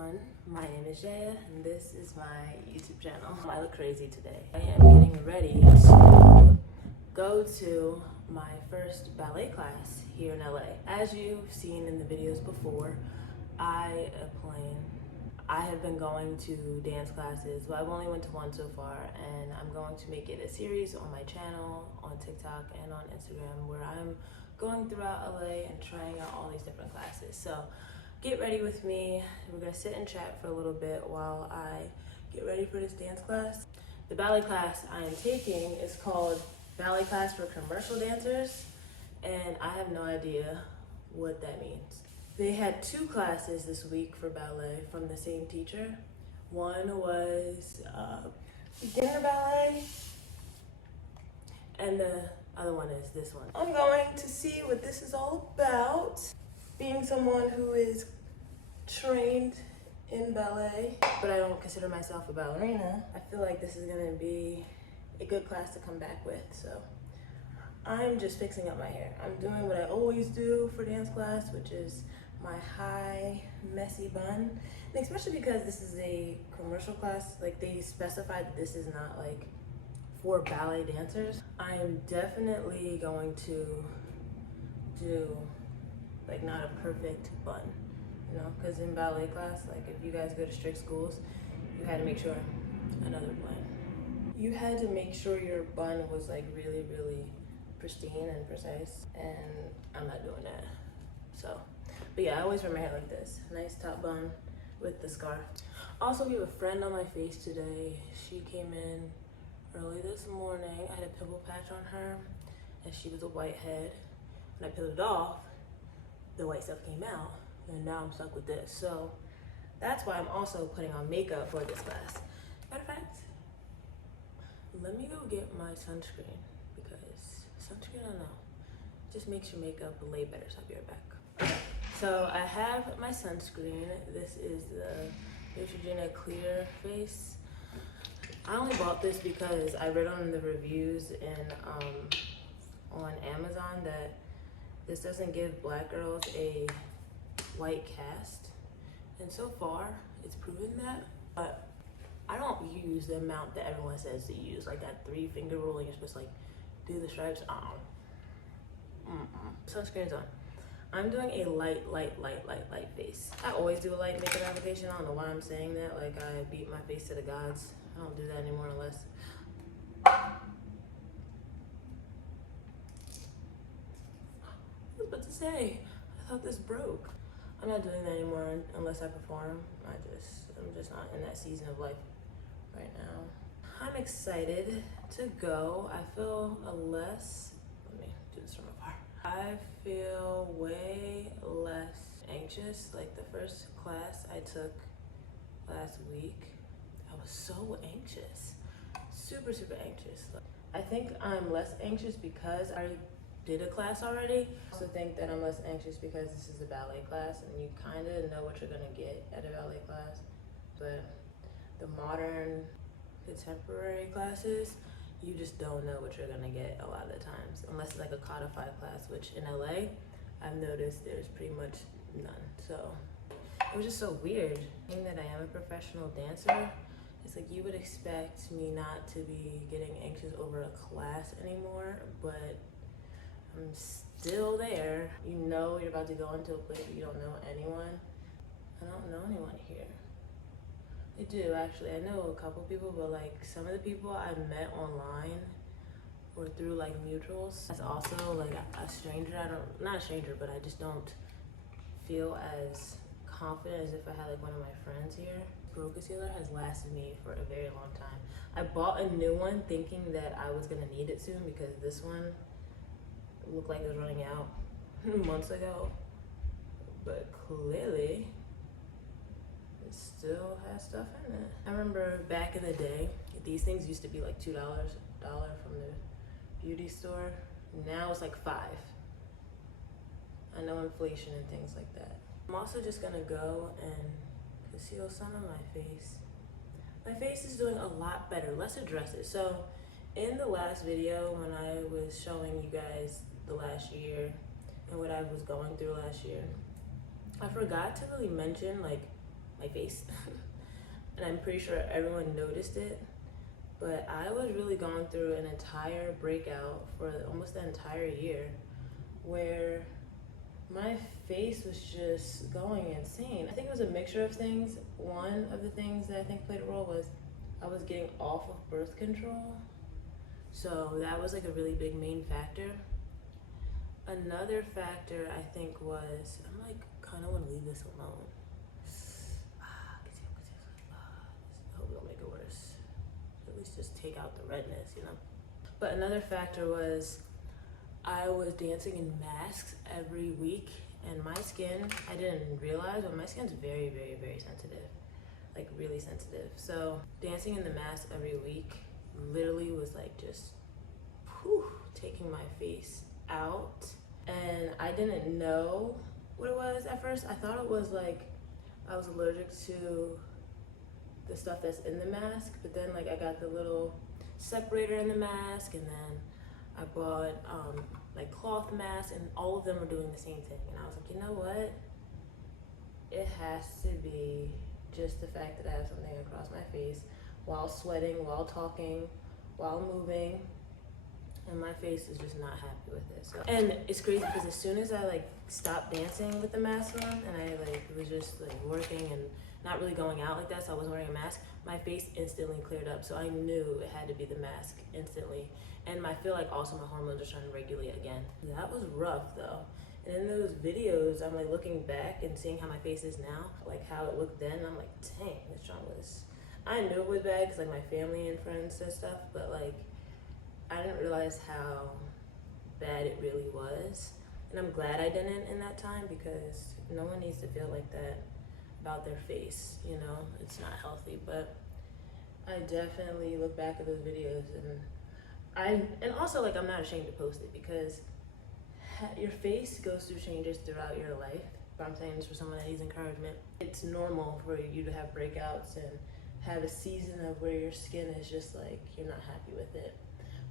everyone, my name is Jaya and this is my YouTube channel. I look crazy today. I am getting ready to go to my first ballet class here in LA. As you've seen in the videos before, I have been going to dance classes, but I've only went to one so far, and I'm going to make it a series on my channel, on TikTok, and on Instagram, where I'm going throughout LA and trying out all these different classes. So get ready with me. We're gonna sit and chat for a little bit while I get ready for this dance class. The ballet class I am taking is called Ballet Class for Commercial Dancers, and I have no idea what that means. They had two classes this week for ballet from the same teacher. One was beginner ballet, and the other one is this one. I'm going to see what this is all about. Being someone who is trained in ballet, but I don't consider myself a ballerina, I feel like this is gonna be a good class to come back with. So I'm just fixing up my hair. I'm doing what I always do for dance class, which is my high, messy bun. And especially because this is a commercial class, like they specified that this is not like for ballet dancers. I am definitely going to do like not a perfect bun, you know, because in ballet class, like if you guys go to strict schools, you had to make sure you had to make sure your bun was like really, really pristine and precise, and I'm not doing that. So, but yeah, I always wear my hair like this, nice top bun with the scarf. Also, we have a friend on my face today. She came in early this morning. I had a pimple patch on her, and she was a whitehead, and I peeled it off. The white stuff came out, and now I'm stuck with this. So that's why I'm also putting on makeup for this class. Matter of fact, let me go get my sunscreen, because sunscreen, I don't know, just makes your makeup lay better. So I'll be right back. Okay, so I have my sunscreen. This is the Neutrogena Clear Face. I only bought this because I read on the reviews on Amazon that this doesn't give black girls a white cast, and so far it's proven that. But I don't use the amount that everyone says to use, like that 3-finger rule, and you're supposed to like do the stripes. Sunscreen's on. I'm doing a light face. I always do a light makeup application. I don't know why I'm saying that, like I beat my face to the gods. I don't do that anymore unless what to say. I thought this broke. I'm not doing that anymore unless I perform. I'm just not in that season of life right now. I'm excited to go. I feel let me do this from afar. I feel way less anxious. Like the first class I took last week, I was so anxious. Super anxious. I think I'm less anxious because I did a class already. I also think that I'm less anxious because this is a ballet class and you kind of know what you're gonna get at a ballet class. But the modern contemporary classes, you just don't know what you're gonna get a lot of the times, unless it's like a codified class, which in LA, I've noticed there's pretty much none. So it was just so weird. Being that I am a professional dancer, it's like you would expect me not to be getting anxious over a class anymore, but I'm still there. You know you're about to go into a place where you don't know anyone. I don't know anyone here. I do, actually. I know a couple people, but like some of the people I met online or through like mutuals. That's also like a stranger. Not a stranger, but I just don't feel as confident as if I had like one of my friends here. Pro concealer has lasted me for a very long time. I bought a new one thinking that I was gonna need it soon because this one looked like it was running out months ago, but clearly it still has stuff in it. I remember back in the day, these things used to be like $2 from the beauty store. Now it's like $5. I know inflation and things like that. I'm also just gonna go and conceal some of my face. My face is doing a lot better. Let's address it. So in the last video, when I was showing you guys the last year and what I was going through last year, I forgot to really mention like my face. And I'm pretty sure everyone noticed it, but I was really going through an entire breakout for almost the entire year where my face was just going insane. I think it was a mixture of things. One of the things that I think played a role was I was getting off of birth control. So that was like a really big main factor. Another factor I think was, I'm like, kind of want to leave this alone. I hope we don't make it worse. At least just take out the redness, you know? But another factor was I was dancing in masks every week, and my skin, I didn't realize, but my skin's very, very, very sensitive. Like really sensitive. So dancing in the mask every week literally was like just taking my face out. And I didn't know what it was at first. I thought it was like I was allergic to the stuff that's in the mask, but then like I got the little separator in the mask, and then I bought like cloth masks, and all of them were doing the same thing. And I was like, you know what? It has to be just the fact that I have something across my face while sweating, while talking, while moving, and my face is just not happy with it. So, and it's crazy because as soon as I like stopped dancing with the mask on, and I like was just like working and not really going out like that, so I wasn't wearing a mask, my face instantly cleared up. So I knew it had to be the mask instantly. And I feel like also my hormones are trying to regulate again. That was rough though. And in those videos, I'm like looking back and seeing how my face is now, like how it looked then. I'm like, dang, this drum was, I knew it was bad because like my family and friends said stuff, but like I didn't realize how bad it really was. And I'm glad I didn't in that time, because no one needs to feel like that about their face, you know? It's not healthy. But I definitely look back at those videos, and also like I'm not ashamed to post it, because your face goes through changes throughout your life. But I'm saying this for someone that needs encouragement. It's normal for you to have breakouts and have a season of where your skin is just like, you're not happy with it.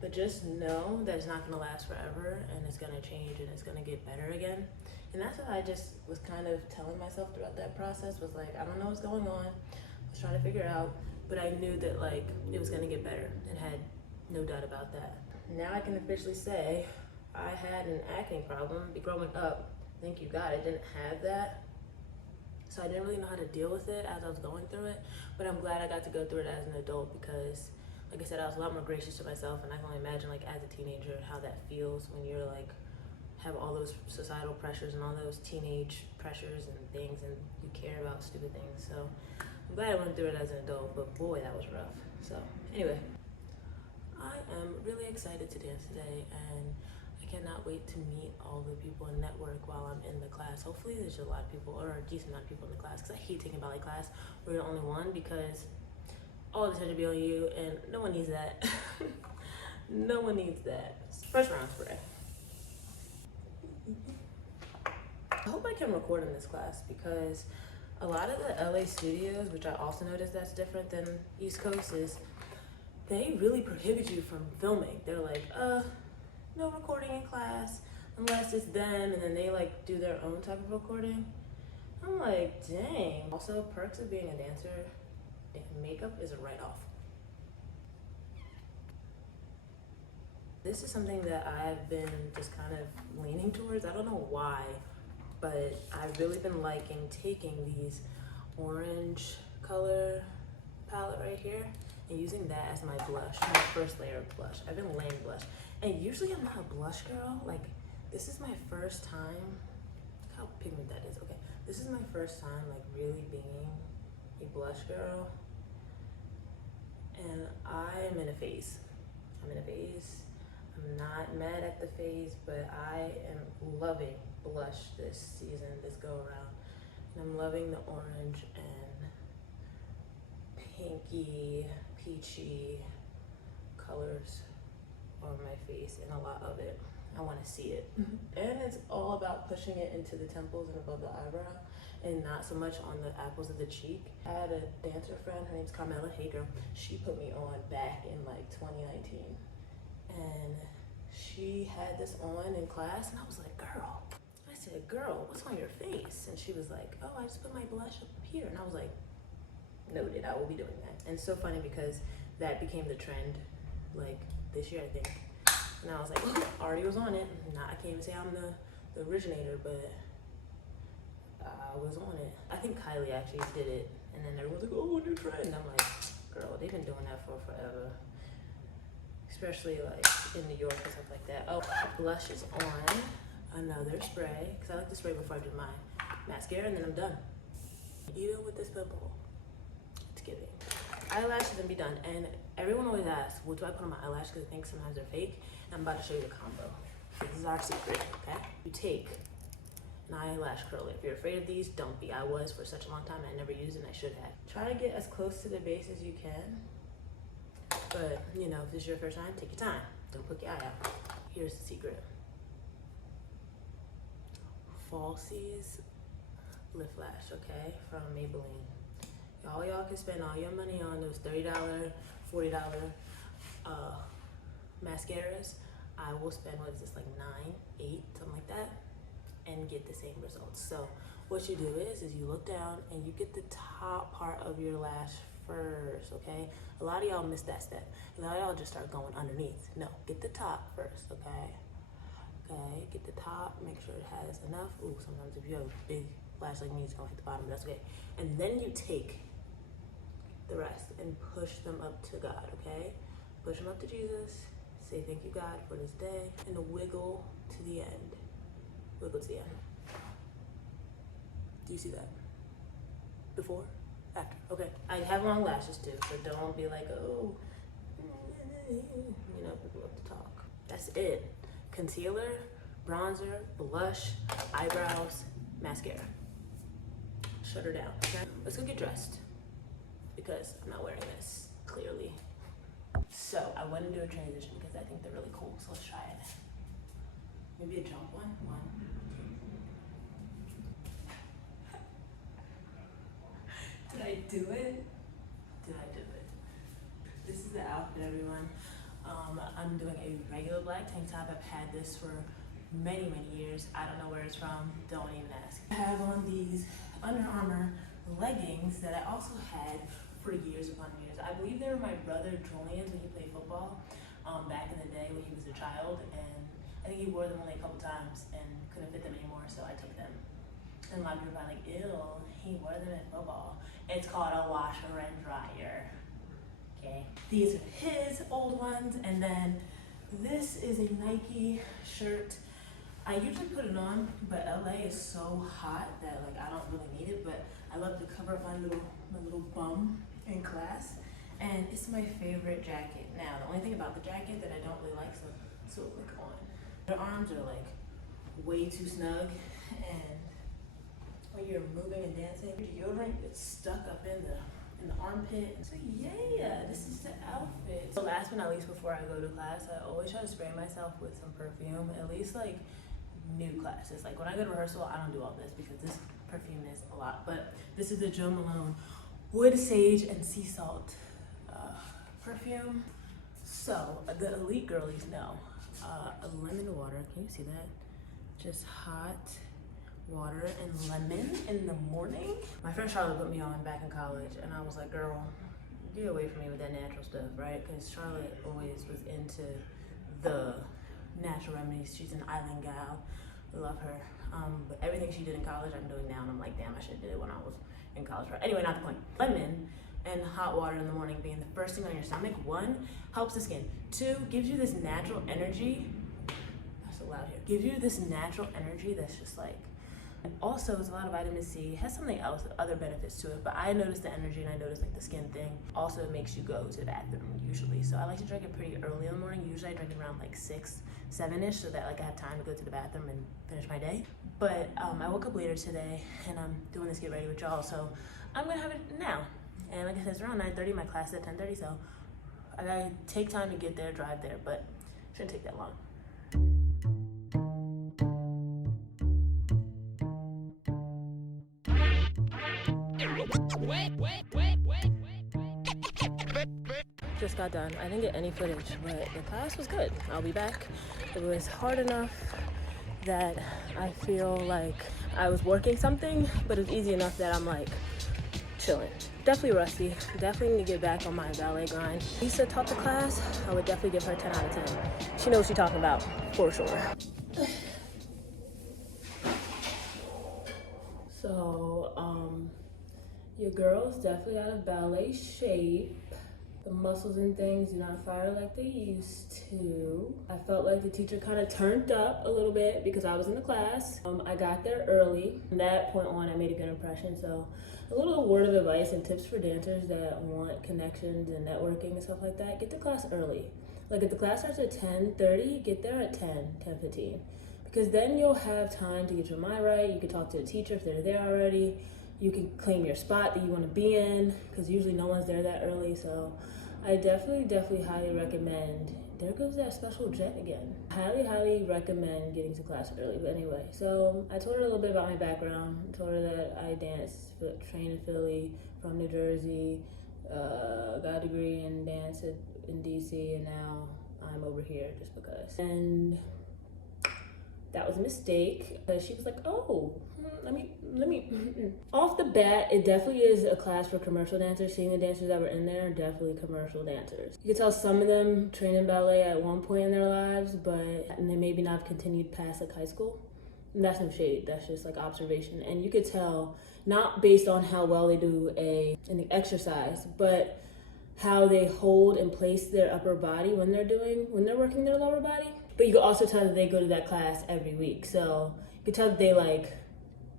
But just know that it's not gonna last forever, and it's gonna change, and it's gonna get better again. And that's what I just was kind of telling myself throughout that process, was like, I don't know what's going on. I was trying to figure it out, but I knew that like it was gonna get better, and had no doubt about that. Now I can officially say I had an acne problem growing up. Thank you God I didn't have that. So I didn't really know how to deal with it as I was going through it, but I'm glad I got to go through it as an adult, because like I said, I was a lot more gracious to myself, and I can only imagine like as a teenager how that feels when you're like have all those societal pressures and all those teenage pressures and things, and you care about stupid things. So I'm glad I went through it as an adult, but boy, that was rough. So anyway, I am really excited to dance today, and I cannot wait to meet all the people and network while I'm in the class. Hopefully there's a lot of people, or a decent amount of people in the class, because I hate taking ballet class where you're the only one, because all the attention be on you, and no one needs that. No one needs that. First round spray. I hope I can record in this class, because a lot of the LA studios, which I also noticed that's different than East Coast, is they really prohibit you from filming. They're like, no recording in class unless it's them, and then they like do their own type of recording. I'm like, dang. Also, perks of being a dancer, makeup is a write-off. This is something that I've been just kind of leaning towards. I don't know why, but I've really been liking taking these orange color palette right here and using that as my blush, my first layer of blush. I've been laying blush, and usually I'm not a blush girl. Like, this is my first time. Look how pigmented that is. Okay, this is my first time like really being a blush girl, and I am in a phase. I'm in a phase. I'm not mad at the phase, but I am loving blush this season, this go around. And I'm loving the orange and pinky, peachy colors on my face, and a lot of it. I want to see it. And it's all about pushing it into the temples and above the eyebrow, and not so much on the apples of the cheek. I had a dancer friend, her name's Carmela. Hey girl, she put me on back in like 2019. And she had this on in class, and I was like, girl, I said, girl, what's on your face? And she was like, oh, I just put my blush up here. And I was like, noted, I will be doing that. And it's so funny because that became the trend, like this year, I think. And I was like, already was on it. I can't even say I'm the originator, but I was on it. I think Kylie actually did it. And then everyone's like, oh, new trend. I'm like, girl, they've been doing that for forever. Especially like in New York and stuff like that. Oh, blush is on. Another spray, because I like to spray before I do my mascara, and then I'm done. Even with this pimple, it's giving. Eyelashes and be done. And everyone always asks, what do I put on my eyelashes? Because I think sometimes they're fake. And I'm about to show you the combo. This is our secret, okay? You take an eyelash curler. If you're afraid of these, don't be. I was for such a long time, and I never used it, and I should have. Try to get as close to the base as you can. But, you know, if this is your first time, take your time. Don't poke your eye out. Here's the secret. Falsies lip flash, okay, from Maybelline. Y'all can spend all your money on those $30, $40 mascaras. I will spend, what is this, like 9, 8, something like that, and get the same results. So what you do is you look down and you get the top part of your lash first, okay? A lot of y'all miss that step. A lot of y'all just start going underneath. No, get the top first, okay? Okay, get the top, make sure it has enough. Ooh, sometimes if you have a big lash like me, it's gonna hit the bottom, but that's okay. And then you take the rest and push them up to God, okay? Push them up to Jesus, say thank you God for this day, and wiggle to the end. Wiggle to the end. Do you see that? Before? After? Okay. I have long lashes too, so don't be like, oh, you know, people love to talk. That's it. Concealer, bronzer, blush, eyebrows, mascara. Shut her down, okay? Let's go get dressed because I'm not wearing this, clearly. So I want to do a transition because I think they're really cool, so let's try it. Maybe a jump one. 1, 2. Did I do it? Did I do it? This is the outfit, everyone. I'm doing a regular black tank top. I've had this for many, many years. I don't know where it's from. Don't even ask. I have on these Under Armour leggings that I also had for years upon years. I believe they were my brother Julian's when he played football back in the day when he was a child. And I think he wore them only a couple times and couldn't fit them anymore, so I took them. And a lot of people are like, ew, he wore them in football. It's called a washer and dryer. Okay. These are his old ones, and then this is a Nike shirt. I usually put it on, but LA is so hot that like I don't really need it, but I love to cover up my little bum in class. And it's my favorite jacket. Now, the only thing about the jacket that I don't really like is so like on. The arms are like way too snug, and when you're moving and dancing, your deodorant gets stuck up in the armpit. So yeah, this is the outfit. So last but not least, before I go to class, I always try to spray myself with some perfume, at least like new classes. Like when I go to rehearsal, I don't do all this because this perfume is a lot. But this is the Jo Malone Wood, Sage, and Sea Salt perfume. So the elite girlies know a lemon water. Can you see that? Just hot water and lemon in the morning. My friend Charlotte put me on back in college, and I was like, girl, get away from me with that natural stuff, right? Because Charlotte always was into the natural remedies. She's an island gal. I love her. But everything she did in college, I'm doing now, and I'm like, damn, I should have did it when I was in college. Right? Anyway, not the point. Lemon and hot water in the morning being the first thing on your stomach. 1, helps the skin. 2, gives you this natural energy. That's so loud here. Gives you this natural energy that's just like, also, it's a lot of vitamin C. It has something else, other benefits to it, but I noticed the energy and I noticed like the skin thing. Also, it makes you go to the bathroom usually. So I like to drink it pretty early in the morning. Usually I drink it around like 6, 7-ish so that like I have time to go to the bathroom and finish my day. But I woke up later today and I'm doing this get ready with y'all. So I'm gonna have it now. And like I said, it's around 9:30, my class is at 10:30, so I gotta take time to get there, drive there, but it shouldn't take that long. Just got done. I didn't get any footage, but the class was good. I'll be back. It was hard enough that I feel like I was working something, but it's easy enough that I'm like chilling. Definitely rusty. Definitely need to get back on my ballet grind. Lisa taught the class. I would definitely give her 10 out of 10. She knows what she's talking about, for sure. So, your girl's definitely out of ballet shape. The muscles and things do not fire like they used to. I felt like the teacher kind of turned up a little bit because I was in the class. I got there early. From that point on, I made a good impression. So a little word of advice and tips for dancers that want connections and networking and stuff like that, get to class early. Like if the class starts at 10:30, get there at 10:15. Because then you'll have time to get your mind right. You can talk to the teacher if they're there already. You can claim your spot that you want to be in, because usually no one's there that early. So I definitely highly recommend, there goes that special jet again. Highly recommend getting to class early. But anyway, so I told her a little bit about my background. I told her that I danced, trained in Philly, from New Jersey, got a degree in dance in DC, and now I'm over here just because. And that was a mistake, because she was like, oh, let me. Off the bat, it definitely is a class for commercial dancers. Seeing the dancers that were in there are definitely commercial dancers. You can tell some of them trained in ballet at one point in their lives, and they maybe not have continued past like high school. And that's no shade, that's just like observation. And you could tell, not based on how well they do an exercise, but how they hold and place their upper body when they're working their lower body. But you can also tell that they go to that class every week. So you can tell that they like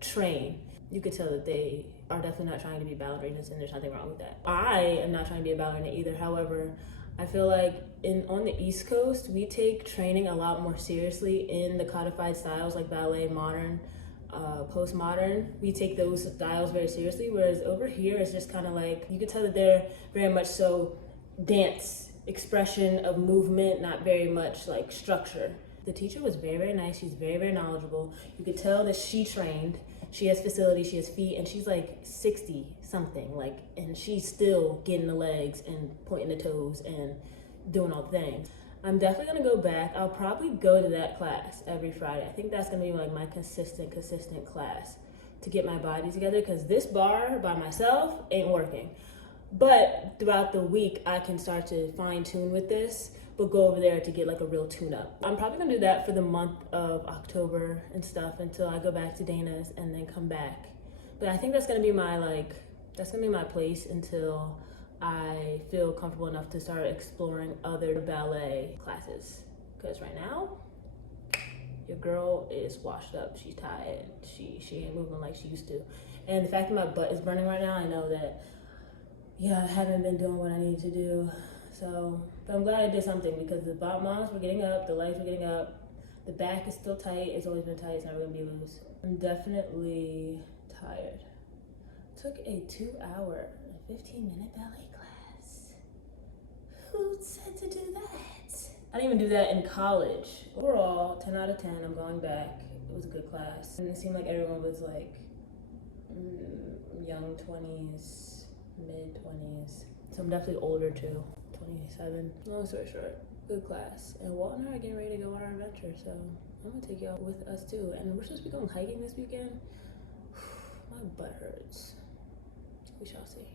train. You could tell that they are definitely not trying to be ballerinas, and there's nothing wrong with that. I am not trying to be a ballerina either. However, I feel like on the East Coast, we take training a lot more seriously in the codified styles like ballet, modern, postmodern. We take those styles very seriously, whereas over here it's just kind of like, you could tell that they're very much so dance, expression of movement, not very much like structure. The teacher was very nice. She's very knowledgeable. You could tell that she trained. She has facilities, she has feet, and she's like 60 something, like, and she's still getting the legs and pointing the toes and doing all the things. I'm definitely gonna go back. I'll probably go to that class every Friday. I think that's gonna be like my consistent class to get my body together, because this bar by myself ain't working. But throughout the week, I can start to fine tune with this, but go over there to get like a real tune up. I'm probably gonna do that for the month of October and stuff until I go back to Dana's and then come back. But I think that's gonna be my place until I feel comfortable enough to start exploring other ballet classes. Because right now, your girl is washed up. She's tired. She ain't moving like she used to. And the fact that my butt is burning right now, I know that, yeah, I haven't been doing what I need to do. So, but I'm glad I did something, because the moms were getting up, the legs were getting up, the back is still tight. It's always been tight. It's never gonna be loose. I'm definitely tired. Took a 2-hour, 15-minute ballet class. Who said to do that? I didn't even do that in college. Overall, 10 out of 10. I'm going back. It was a good class. And it seemed like everyone was like young 20s, mid 20s. So I'm definitely older too, 27. Long story short, good class. And Walt and I are getting ready to go on our adventure, so I'm gonna take y'all with us too. And we're supposed to be going hiking this weekend. My butt hurts. We shall see.